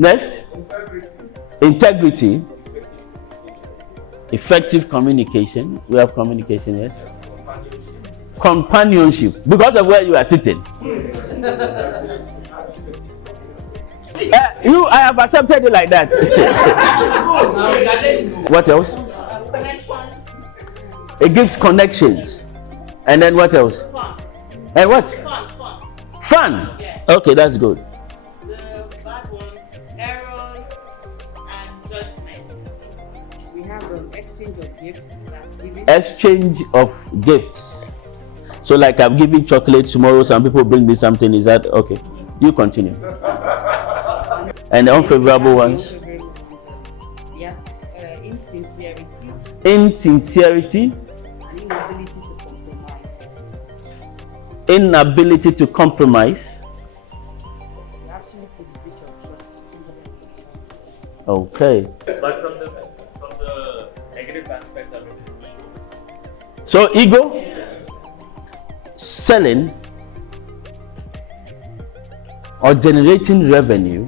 Next. Integrity. Effective communication. We have communication, yes. Companionship. Because of where you are sitting. I have accepted it like that. What else? It gives connections. And then what else? And what? Fun. Okay, that's good. The bad one, errors and judgment. We have exchange of gifts. Exchange of gifts. So like I'm giving chocolate tomorrow, some people bring me something. Is that okay? You continue. And the unfavorable ones? Yeah, insincerity. Insincerity. And inability to compromise. Inability to compromise. Okay. But from the negative aspects of it. So ego, selling, or generating revenue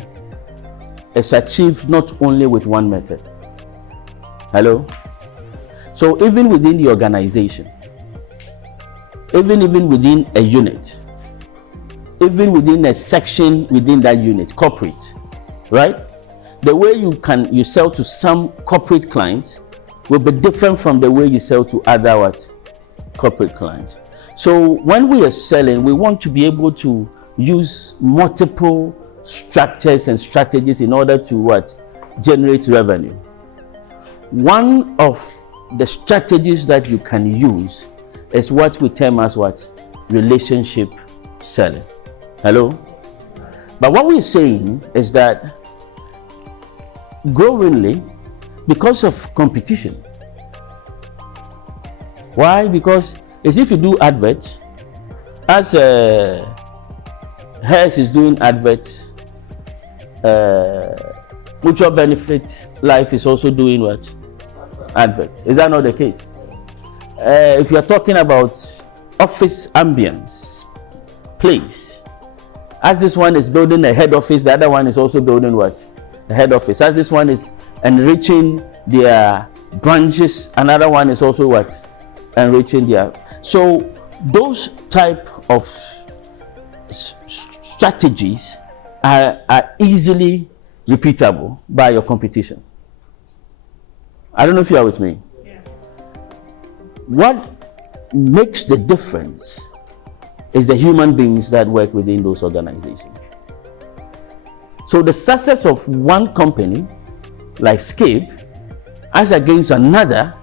is achieved not only with one method. Hello? So even within the organization, even within a unit, even within a section within that unit, corporate, right? The way you sell to some corporate clients will be different from the way you sell to other corporate clients. So when we are selling, we want to be able to use multiple structures and strategies in order to generate revenue. One of the strategies that you can use is what we term as relationship selling. Hello? But what we're saying is that growingly, because of competition. Why? Because as if you do adverts, as Hers is doing adverts, Mutual Benefit Life is also doing what? Adverts. Is that not the case? If you're talking about office ambience, place, as this one is building a head office, the other one is also building what? A head office. As this one is enriching their branches, another one is also what? Enriching their. So those type of strategies are easily repeatable by your competition. I don't know if you are with me. Yeah. What makes the difference is the human beings that work within those organizations. So the success of one company like Scape as against another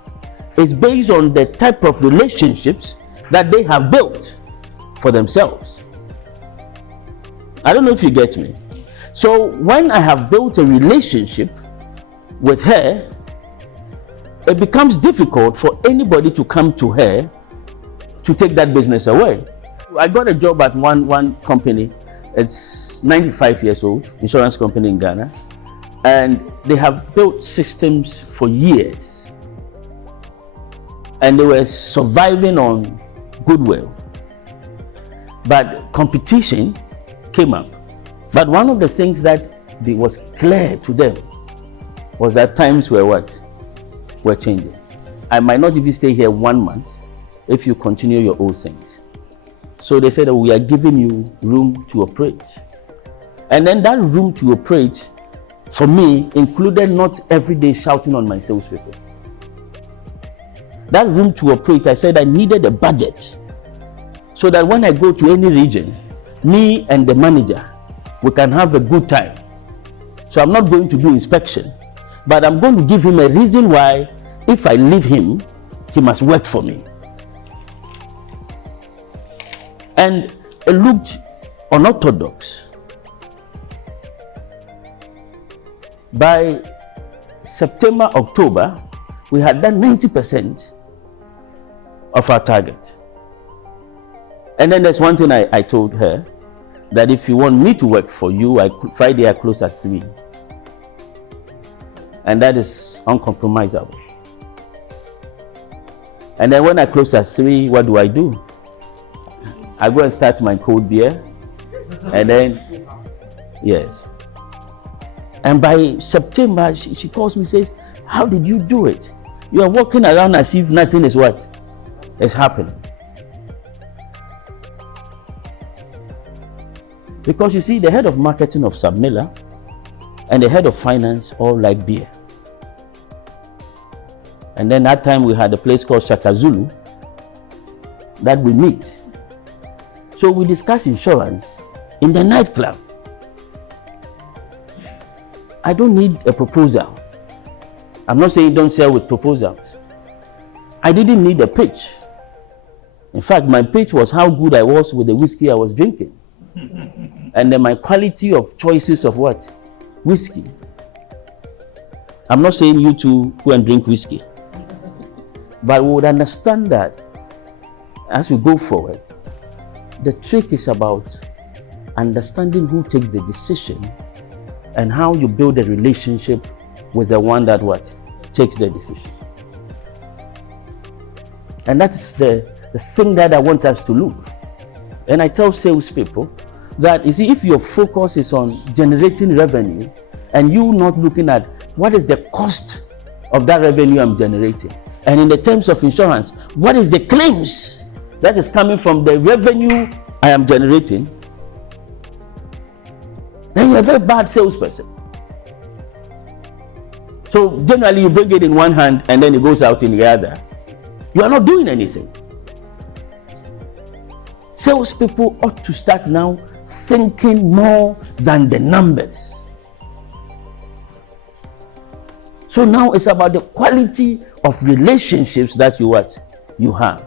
is based on the type of relationships that they have built for themselves. I don't know if you get me. So when I have built a relationship with her, it becomes difficult for anybody to come to her to take that business away. I got a job at one company. It's 95 years old, insurance company in Ghana, and they have built systems for years, and they were surviving on goodwill. But competition came up. But one of the things that was clear to them was that times were changing. I might not even stay here 1 month if you continue your old things. So they said that we are giving you room to operate. And then that room to operate, for me, included not every day shouting on my salespeople. That room to operate, I said I needed a budget so that when I go to any region, me and the manager, we can have a good time. So I'm not going to do inspection, but I'm going to give him a reason why if I leave him, he must work for me. And it looked unorthodox. By September, October, we had done 90% of our target. And then there's one thing I told her, that if you want me to work for you, Friday I close at 3. And that is uncompromisable. And then when I close at 3, what do? I go and start my cold beer, and then, yes. And by September, she calls me and says, how did you do it? You are walking around as if nothing is what is happening. Because you see, the head of marketing of Sam Miller and the head of finance all like beer. And then that time we had a place called Shaka Zulu that we meet. So we discuss insurance in the nightclub. I don't need a proposal. I'm not saying don't sell with proposals. I didn't need a pitch. In fact, my pitch was how good I was with the whiskey I was drinking. And then my quality of choices of what? Whiskey. I'm not saying you two go and drink whiskey. But we would understand that as we go forward, the trick is about understanding who takes the decision and how you build a relationship with the one that what? Takes the decision. And that's the thing that I want us to look. And I tell salespeople that, you see, if your focus is on generating revenue and you not looking at what is the cost of that revenue I'm generating, and in the terms of insurance, what is the claims that is coming from the revenue I am generating, then you're a very bad salesperson. So generally you bring it in one hand and then it goes out in the other. You are not doing anything. Salespeople ought to start now thinking more than the numbers. So now it's about the quality of relationships that you have.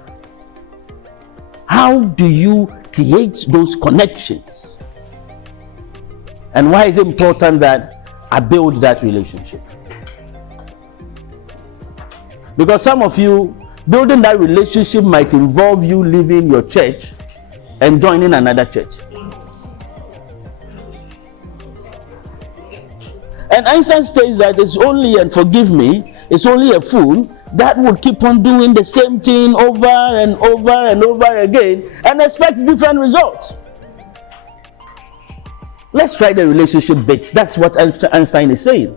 How do you create those connections? And why is it important that I build that relationship? Because some of you, building that relationship might involve you leaving your church and joining another church. And Einstein says that it's only, and forgive me, it's only a fool that would keep on doing the same thing over and over and over again and expect different results. Let's try the relationship bit. That's what Einstein is saying.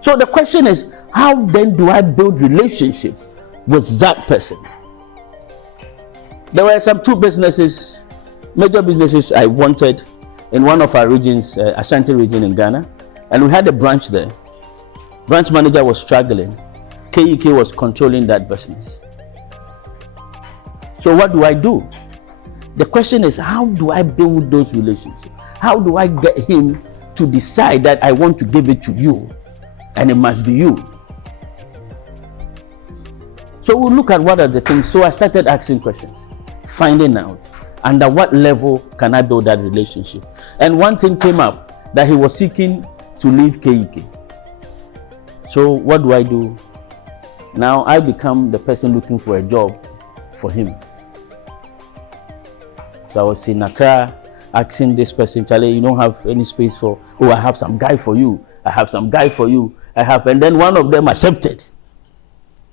So the question is, how then do I build relationship with that person? There were some two businesses, major businesses I wanted in one of our regions, Ashanti region in Ghana, and we had a branch there. Branch manager was struggling. KEK was controlling that business. So what do I do? The question is, how do I build those relationships? How do I get him to decide that I want to give it to you and it must be you? So we'll look at what are the things. So I started asking questions, finding out under what level can I build that relationship. And one thing came up, that he was seeking to leave KEK. So what do I do? Now I become the person looking for a job for him. So I was in Accra asking this person, Charlie, you don't have any space for, oh, I have some guy for you. I have some guy for you. And then one of them accepted.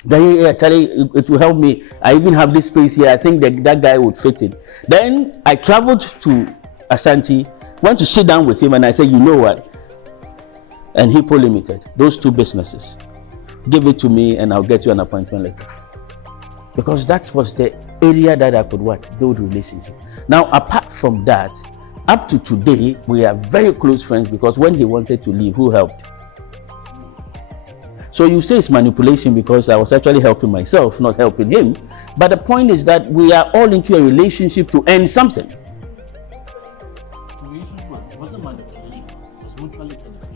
Then, yeah, Charlie, it will help me. I even have this space here. I think that guy would fit in. Then I traveled to Ashanti, went to sit down with him, and I said, you know what? And Hippo Limited, those two businesses, give it to me and I'll get you an appointment letter. Because that was the area that I could build relationship. Now, apart from that, up to today, we are very close friends, because when he wanted to leave, who helped? So you say it's manipulation because I was actually helping myself, not helping him. But the point is that we are all into a relationship to earn something.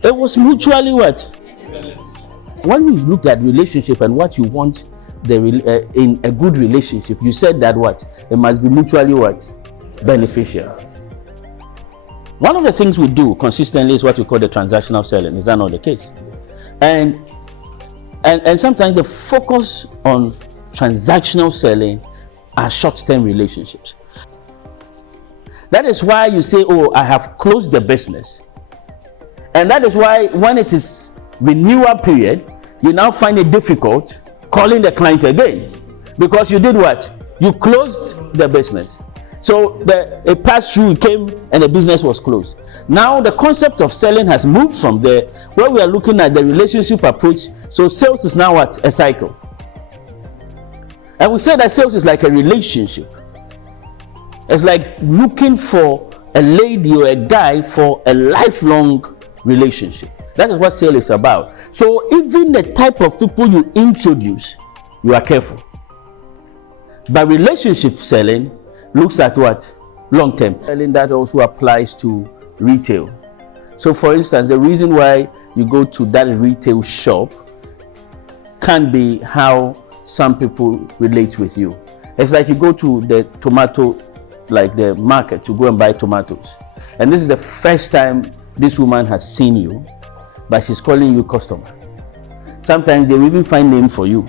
It was mutually what? When we looked at relationship and what you want in a good relationship, you said that what? It must be mutually what? Beneficial. One of the things we do consistently is what we call the transactional selling. Is that not the case? And sometimes the focus on transactional selling are short-term relationships. That is why you say, oh, I have closed the business. And that is why when it is renewal period, you now find it difficult calling the client again. Because you did what? You closed the business. So it passed through, it came, and the business was closed. Now the concept of selling has moved from there, where we are looking at the relationship approach. So sales is now what? A cycle. And we say that sales is like a relationship. It's like looking for a lady or a guy for a lifelong relationship. That is what sale is about. So even the type of people you introduce, you are careful. But relationship selling looks at what? Long term. Selling that also applies to retail. So for instance, the reason why you go to that retail shop can be how some people relate with you. It's like you go to the tomato, like the market, to go and buy tomatoes. And this is the first time this woman has seen you, but she's calling you customer. Sometimes they will even find name for you.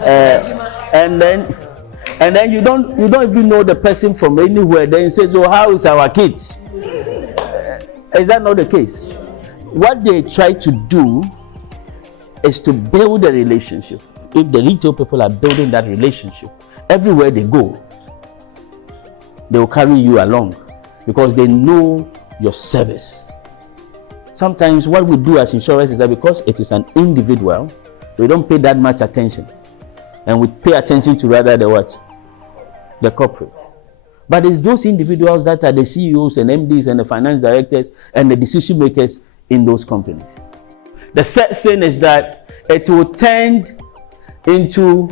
And then you don't even know the person from anywhere. Then you say, so how is our kids? Is that not the case? What they try to do is to build a relationship. If the retail people are building that relationship, everywhere they go, they will carry you along because they know your service. Sometimes what we do as insurance is that because it is an individual, we don't pay that much attention. And we pay attention to rather the what? The corporate. But it's those individuals that are the CEOs and MDs and the finance directors and the decision makers in those companies. The third thing is that it will tend into,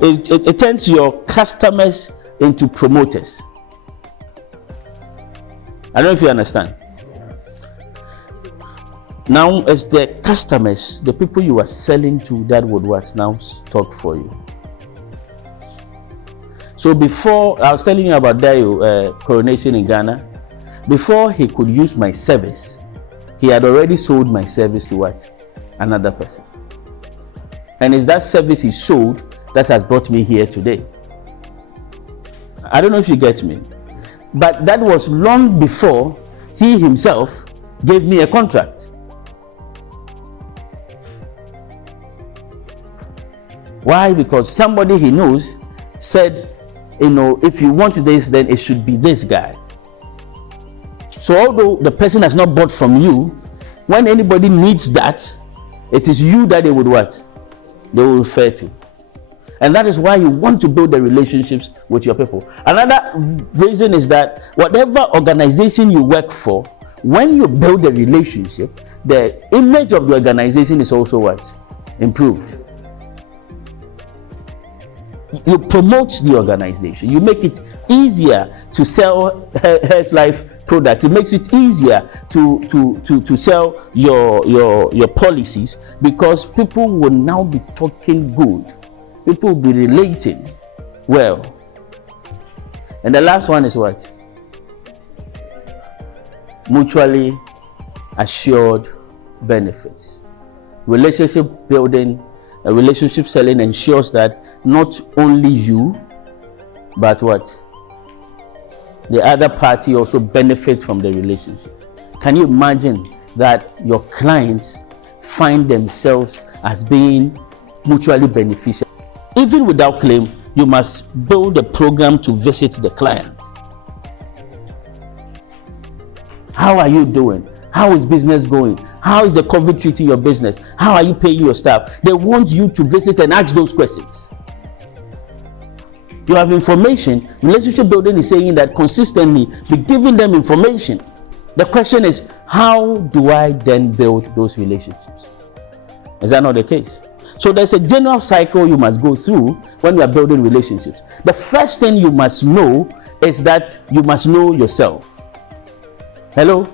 it turns your customers into promoters. I don't know if you understand. Now it's the customers, the people you are selling to, that would what now talk for you. So before, I was telling you about Dayo Coronation in Ghana. Before he could use my service, he had already sold my service to what? Another person. And it's that service he sold that has brought me here today. I don't know if you get me. But that was long before he himself gave me a contract. Why? Because somebody he knows said, you know, if you want this, then it should be this guy. So although the person has not bought from you, when anybody needs that, it is you that they would what? They will refer to. And that is why you want to build the relationships with your people. Another reason is that whatever organization you work for, when you build a relationship, the image of the organization is also what? Improved. You promote the organization. You make it easier to sell Herbalife products. It makes it easier to sell your policies because people will now be talking good. People will be relating well. And the last one is what? Mutually assured benefits. Relationship building, relationship selling ensures that not only you, but what? The other party also benefits from the relationship. Can you imagine that your clients find themselves as being mutually beneficial? Even without claim, you must build a program to visit the client. How are you doing? How is business going? How is the COVID treating your business? How are you paying your staff? They want you to visit and ask those questions. You have information. Relationship building is saying that consistently be giving them information. The question is, how do I then build those relationships? Is that not the case? So there's a general cycle you must go through when you are building relationships. The first thing you must know is that you must know yourself. Hello?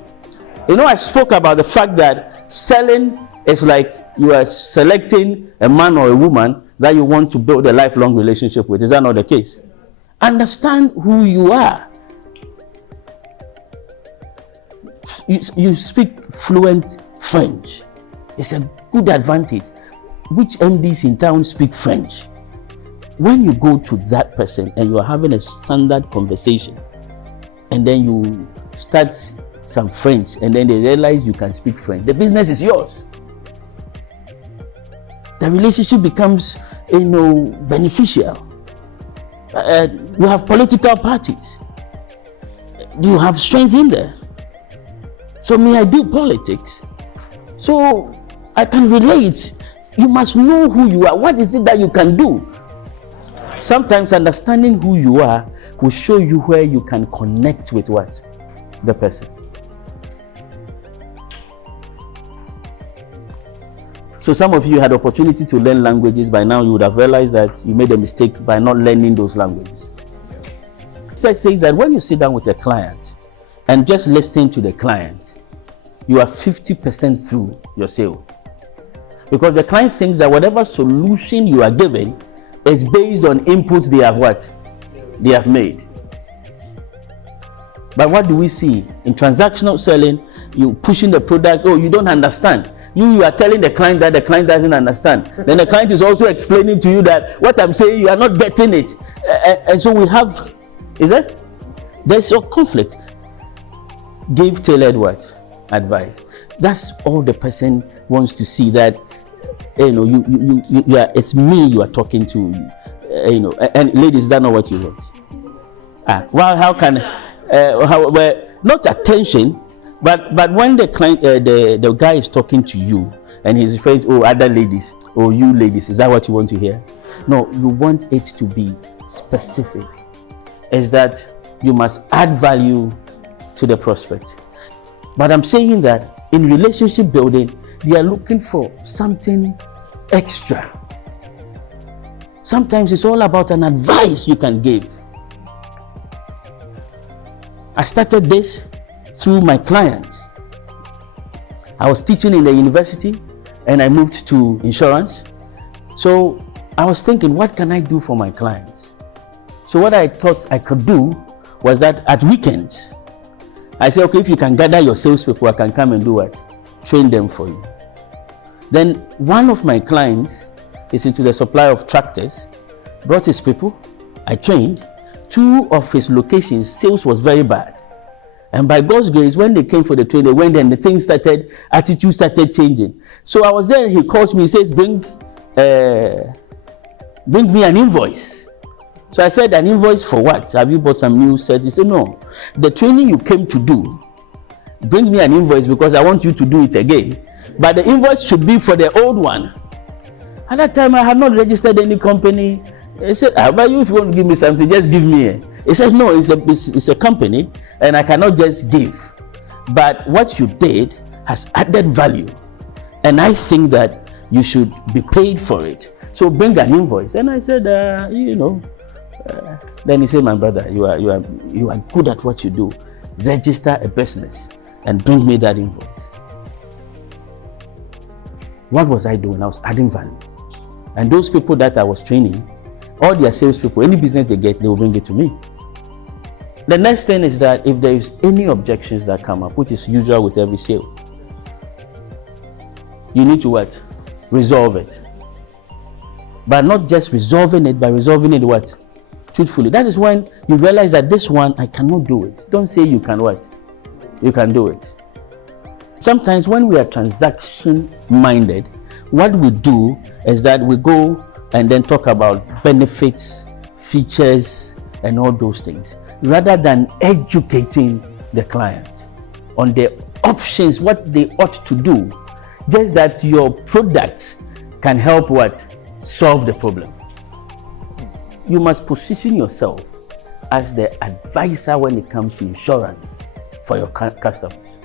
You know, I spoke about the fact that selling is like you are selecting a man or a woman that you want to build a lifelong relationship with. Is that not the case? Understand who you are. You speak fluent French. It's a good advantage. Which MDs in town speak French? When you go to that person and you are having a standard conversation, and then you start some French, and then they realize you can speak French, the business is yours. The relationship becomes, beneficial. We have political parties. you have strength in there. So I do politics. So I can relate. You must know who you are. What is it that you can do? Sometimes understanding who you are will show you where you can connect with what? The person. So some of you had opportunity to learn languages. By now you would have realized that you made a mistake by not learning those languages. Research says that when you sit down with a client and just listening to the client, you are 50% through your sale. Because the client thinks that whatever solution you are giving is based on inputs they have what? They have made. But what do we see? In transactional selling, you pushing the product, oh, you don't understand. You are telling the client that the client doesn't understand. Then the client is also explaining to you that what I'm saying, you are not getting it. And so we have, there's a conflict. Give tailored what? Advice. That's all the person wants to see, that you are, it's me you are talking to, and ladies, that's not what you want. Well, how can not attention, but when the client the guy is talking to you and he's referring to other ladies or you ladies, is that what you want to hear? No, you want it to be specific. Is that you must add value to the prospect. But I'm saying that in relationship building, they are looking for something extra. Sometimes it's all about an advice you can give. I started this through my clients. I was teaching in the university and I moved to insurance. So I was thinking, what can I do for my clients? So what I thought I could do was that at weekends, I said, okay, if you can gather your salespeople, I can come and do what? Train them for you. Then one of my clients is into the supply of tractors, brought his people, I trained. 2 of his locations, sales was very bad. And by God's grace, when they came for the training, they went and the things started, attitude started changing. So I was there, he calls me, he says, bring me an invoice. So I said, an invoice for what? Have you bought some new sets? He said, no. The training you came to do, bring me an invoice because I want you to do it again. But the invoice should be for the old one. At that time, I had not registered any company. He said, but you, if you want to give me something, just give me. He said, no, it's a company and I cannot just give. But what you did has added value. And I think that you should be paid for it. So bring an invoice. And I said, then he said, my brother, you are good at what you do. Register a business and bring me that invoice. What was I doing? I was adding value. And those people that I was training, all their salespeople, any business they get, they will bring it to me. The next thing is that if there is any objections that come up, which is usual with every sale, you need to what? Resolve it. But not just resolving it, but resolving it what? Truthfully. That is when you realize that this one, I cannot do it. Don't say you can what? You can do it. Sometimes when we are transaction minded, what we do is that we go and then talk about benefits, features, and all those things, rather than educating the client on the options, what they ought to do, just that your product can help what? Solve the problem. You must position yourself as the advisor when it comes to insurance for your customers.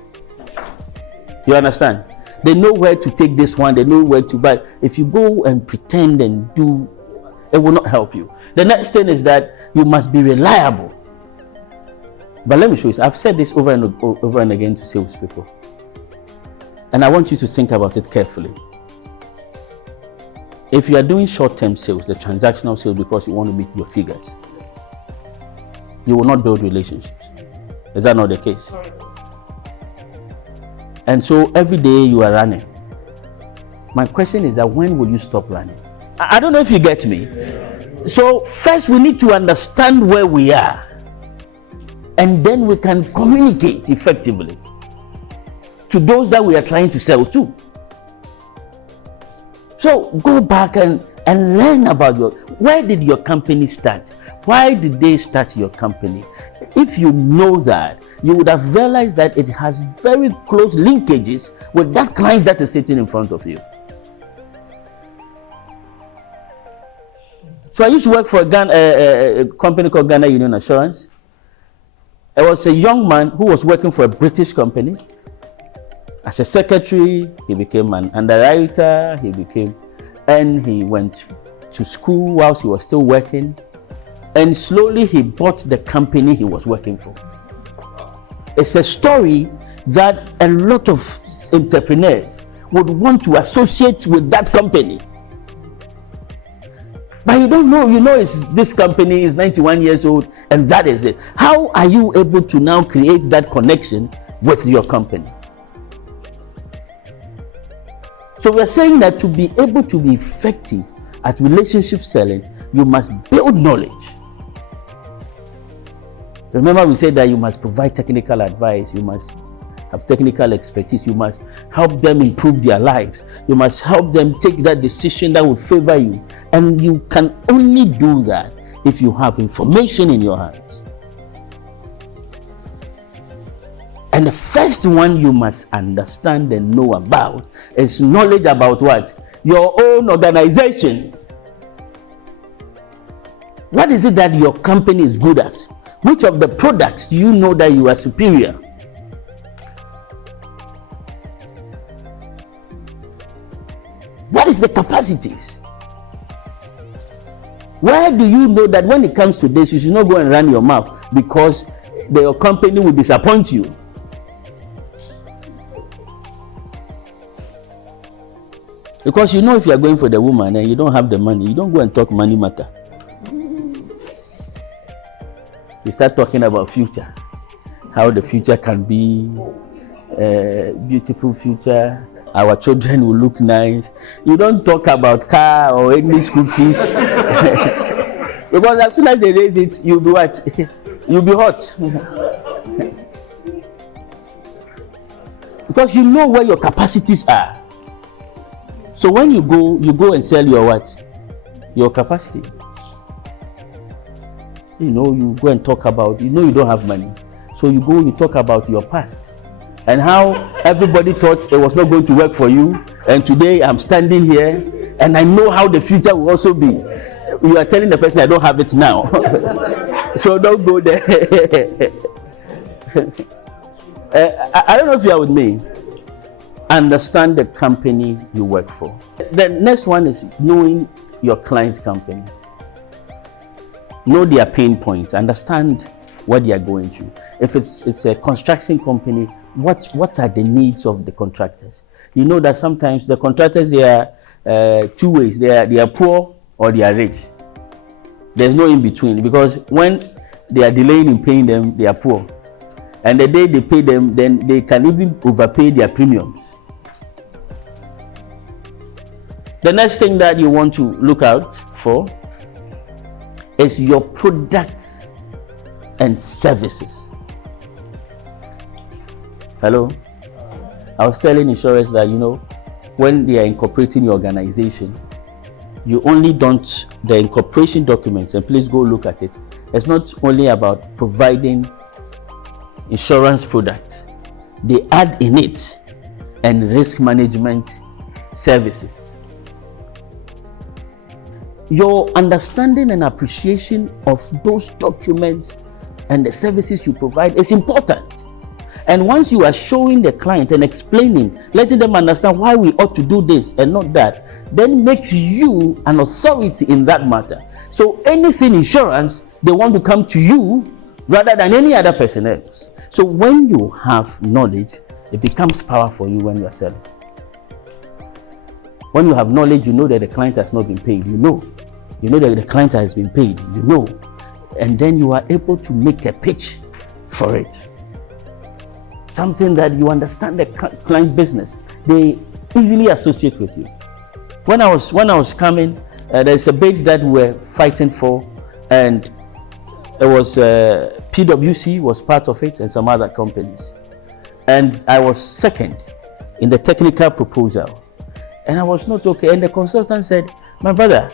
You understand? They know where to take this one, they know where to buy. If you go and pretend and do, it will not help you. The next thing is that you must be reliable. But let me show you, I've said this over and again to salespeople. And I want you to think about it carefully. If you are doing short-term sales, the transactional sales because you want to meet your figures, you will not build relationships. Is that not the case? And so every day you are running. My question is that when will you stop running? I don't know if you get me. So first we need to understand where we are. And then we can communicate effectively to those that we are trying to sell to. So go back and and learn about where did your company start? Why did they start your company? If you know that, you would have realized that it has very close linkages with that client that is sitting in front of you. So I used to work for a company called Ghana Union Assurance. There was a young man who was working for a British company. As a secretary, he became an underwriter, and he went to school whilst he was still working. And slowly he bought the company he was working for. It's a story that a lot of entrepreneurs would want to associate with that company. But you don't know, this company is 91 years old and that is it. How are you able to now create that connection with your company? So we're saying that to be able to be effective at relationship selling, you must build knowledge. Remember, we said that you must provide technical advice, you must have technical expertise, you must help them improve their lives, you must help them take that decision that will favor you. And you can only do that if you have information in your hands. And the first one you must understand and know about is knowledge about what? Your own organization. What is it that your company is good at? Which of the products do you know that you are superior? What is the capacities? Where do you know that when it comes to this, you should not go and run your mouth because your company will disappoint you? Because if you are going for the woman and you don't have the money, you don't go and talk money matter. You start talking about future, how the future can be a beautiful future, our children will look nice. You don't talk about car or any school fees. Because as soon as they raise it, you'll be what? You'll be hot. Because you know where your capacities are. So when you go and sell your what? Your capacity. You go and talk about, you don't have money. So you talk about your past. And how everybody thought it was not going to work for you. And today I'm standing here and I know how the future will also be. You are telling the person, I don't have it now. So don't go there. I don't know if you are with me. Understand the company you work for. The next one is knowing your client's company. Know their pain points. Understand what they are going through. If it's a construction company, what are the needs of the contractors? You know that sometimes the contractors, they are two ways. They are poor or they are rich. There's no in between, because when they are delaying in paying them, they are poor. And the day they pay them, then they can even overpay their premiums. The next thing that you want to look out for is your products and services. Hello? I was telling insurers that, when they are incorporating your organization, you only don't, the incorporation documents, and please go look at it. It's not only about providing insurance products. They add in it and risk management services. Your understanding and appreciation of those documents and the services you provide is important. And once you are showing the client and explaining, letting them understand why we ought to do this and not that, then makes you an authority in that matter. So anything insurance, they want to come to you rather than any other person else. So when you have knowledge, it becomes power for you when you are selling. When you have knowledge, you know that the client has not been paid. You know that the client has been paid. And then you are able to make a pitch for it. Something that you understand the client's business. They easily associate with you. When I was coming, there's a bid that we were fighting for, and it was PwC was part of it and some other companies. And I was second in the technical proposal. And I was not okay. And the consultant said, My brother,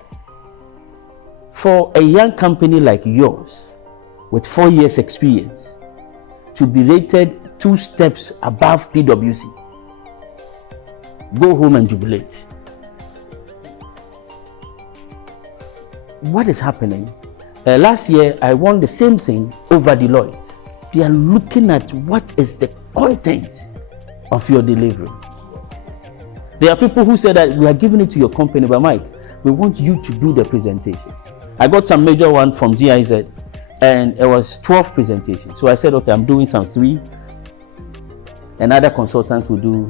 for a young company like yours, with 4 years experience, to be rated 2 steps above PwC, go home and jubilate. What is happening? Last year, I won the same thing over Deloitte. They are looking at what is the content of your delivery. There are people who say that we are giving it to your company, but Mike, we want you to do the presentation. I got some major one from GIZ, and it was 12 presentations. So I said, okay, I'm doing some 3, and other consultants will do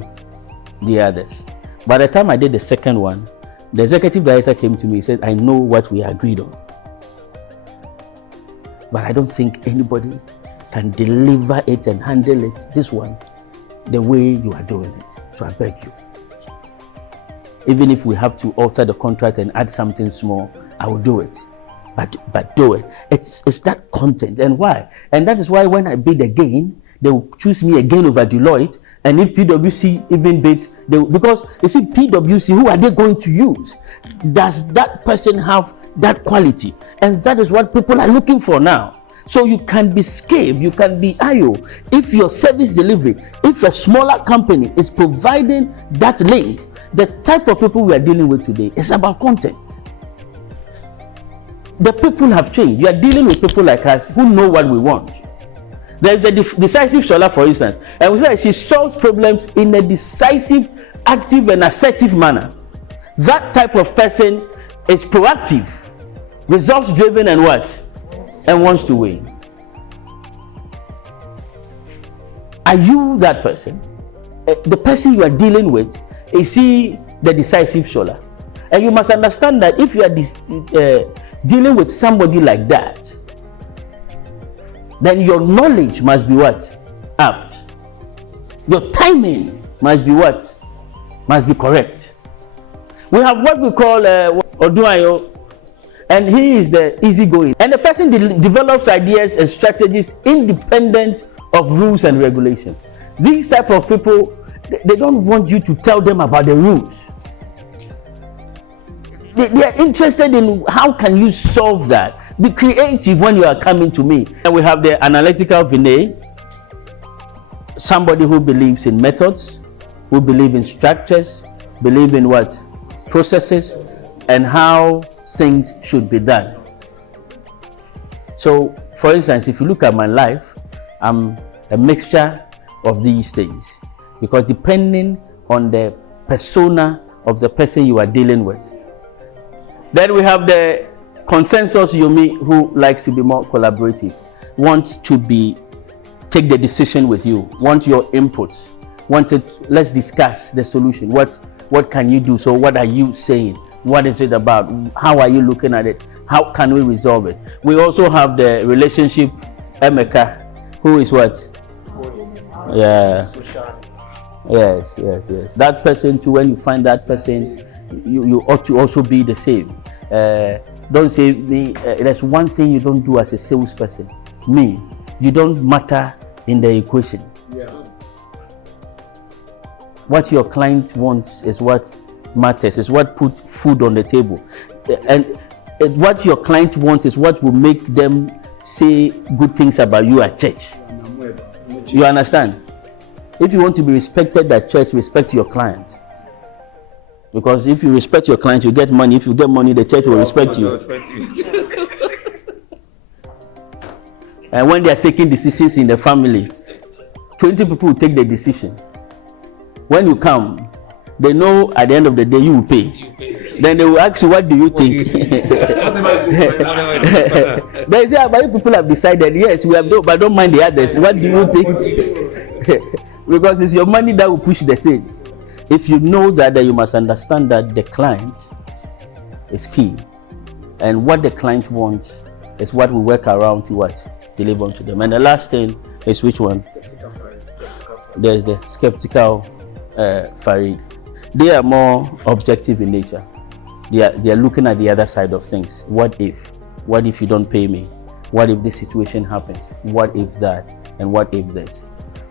the others. By the time I did the second one, the executive director came to me and said, I know what we agreed on, but I don't think anybody can deliver it and handle it, this one, the way you are doing it. So I beg you, even if we have to alter the contract and add something small, I will do it. But do it. It's that content. And why? And that is why when I bid again, they will choose me again over Deloitte. And if PwC even bids, because you see, PwC, who are they going to use? Does that person have that quality? And that is what people are looking for now. So you can be Scape, you can be IO. If your service delivery, if a smaller company is providing that link, the type of people we are dealing with today is about content. The people have changed. You are dealing with people like us who know what we want. There's the decisive Shola, for instance, and we say she solves problems in a decisive, active, and assertive manner. That type of person is proactive, results driven, and what? And wants to win. Are you that person? The person you are dealing with, is he the decisive Shola? And you must understand that if you are dealing with somebody like that, then your knowledge must be what? Apt. Your timing must be what? Must be correct. We have what we call Odunayo, and he is the easygoing. And the person develops ideas and strategies independent of rules and regulations. These type of people, they don't want you to tell them about the rules. They are interested in how can you solve that. Be creative when you are coming to me. And we have the analytical Vinay, somebody who believes in methods, who believe in structures, believe in what? Processes, and how things should be done. So, for instance, if you look at my life, I'm a mixture of these things. Because depending on the persona of the person you are dealing with. Then we have the consensus Yomi, who likes to be more collaborative, wants to take the decision with you, want your inputs, let's discuss the solution. What can you do? So what are you saying? What is it about? How are you looking at it? How can we resolve it? We also have the relationship Emeka, who is what? Yeah. Yes. That person too, when you find that person, you ought to also be the same. Don't say me, there's one thing you don't do as a salesperson. Me, you don't matter in the equation. Yeah. What your client wants is what matters, is what put food on the table. And what your client wants is what will make them say good things about you at church. You understand? If you want to be respected at church, respect your client. Because if you respect your client, you get money. If you get money, the church will respect you. And when they are taking decisions in the family, 20 people will take the decision. When you come, they know at the end of the day you will pay. Then they will ask you, what do you think? They say, but people have decided, yes, we have no, but don't mind the others. What do you think? Because it's your money that will push the thing. If you know that, then you must understand that the client is key. And what the client wants is what we work around to what? Deliver to them. And the last thing is which one? There's the skeptical Farid. They are more objective in nature. They are looking at the other side of things. What if? What if you don't pay me? What if this situation happens? What if that? And what if this?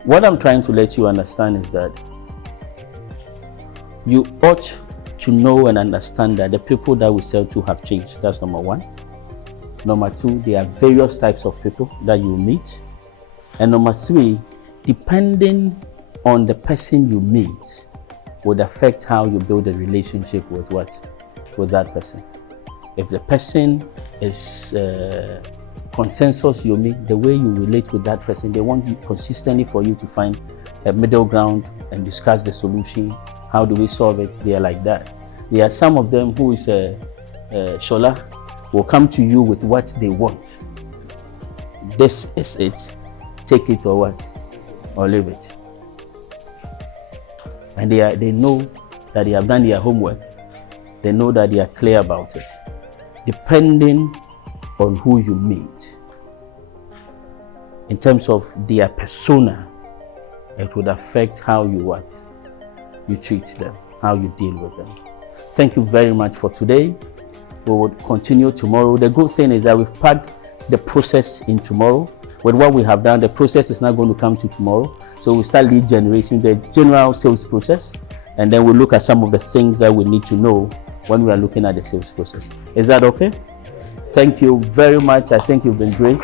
What I'm trying to let you understand is that you ought to know and understand that the people that we sell to have changed. That's number one. Number two, there are various types of people that you meet. And number three, depending on the person you meet would affect how you build a relationship with that person. If the person is consensus you meet, the way you relate with that person, they want you consistently for you to find a middle ground and discuss the solution. How do we solve it? They are like that. There are some of them who is Shola, will come to you with what they want. This is it. Take it or what? Or leave it. And they know that they have done their homework. They know that they are clear about it. Depending on who you meet, in terms of their persona, it would affect how you treat them, how you deal with them. Thank you very much for today. We will continue tomorrow. The good thing is that we've packed the process in tomorrow. With what we have done, the process is not going to come to tomorrow. So we start lead generation, the general sales process, and then we'll look at some of the things that we need to know when we are looking at the sales process. Is that okay? Thank you very much. I think you've been great.